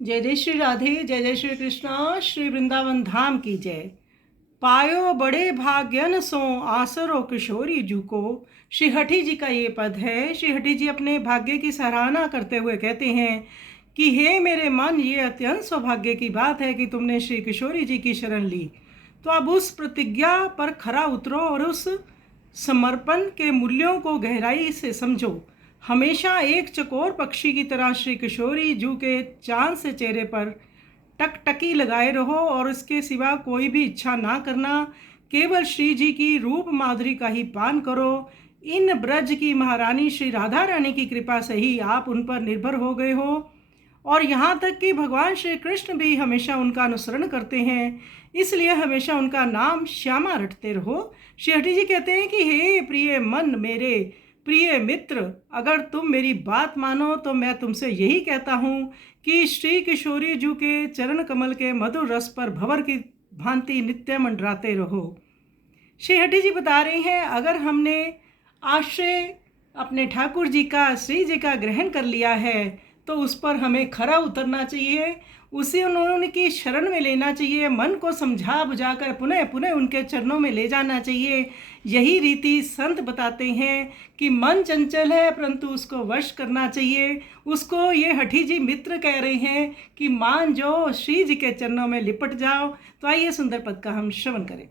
जय जय श्री राधे, जय जय श्री कृष्णा, श्री वृंदावन धाम की जय। पायो बड़े भाग्यन सो आसरो किशोरी जू को। श्री हठी जी का ये पद है। श्री हठी जी अपने भाग्य की सराहना करते हुए कहते हैं कि हे मेरे मन, ये अत्यंत सौभाग्य की बात है कि तुमने श्री किशोरी जी की शरण ली। तो अब उस प्रतिज्ञा पर खरा उतरो और उस समर्पण के मूल्यों को गहराई से समझो। हमेशा एक चकोर पक्षी की तरह श्री किशोरी जू के चांद से चेहरे पर टकटकी लगाए रहो और इसके सिवा कोई भी इच्छा ना करना। केवल श्री जी की रूप माधुरी का ही पान करो। इन ब्रज की महारानी श्री राधा रानी की कृपा से ही आप उन पर निर्भर हो गए हो और यहाँ तक कि भगवान श्री कृष्ण भी हमेशा उनका अनुसरण करते हैं, इसलिए हमेशा उनका नाम श्यामा रटते रहो। श्री हरि जी कहते हैं कि हे प्रिय मन, मेरे प्रिय मित्र, अगर तुम मेरी बात मानो तो मैं तुमसे यही कहता हूँ कि श्री किशोरी जू के चरण कमल के मधुर रस पर भंवर की भांति नित्य मंडराते रहो। श्री हरि जी बता रहे हैं, अगर हमने आश्रय अपने ठाकुर जी का, श्री जी का ग्रहण कर लिया है तो उस पर हमें खरा उतरना चाहिए, उसे उनकी शरण में लेना चाहिए, मन को समझा बुझाकर पुनः पुनः उनके चरणों में ले जाना चाहिए। यही रीति संत बताते हैं कि मन चंचल है परंतु उसको वश करना चाहिए। उसको ये हठी जी मित्र कह रहे हैं कि मान जो, श्री जी के चरणों में लिपट जाओ। तो आइए सुंदर पद का हम श्रवण करें।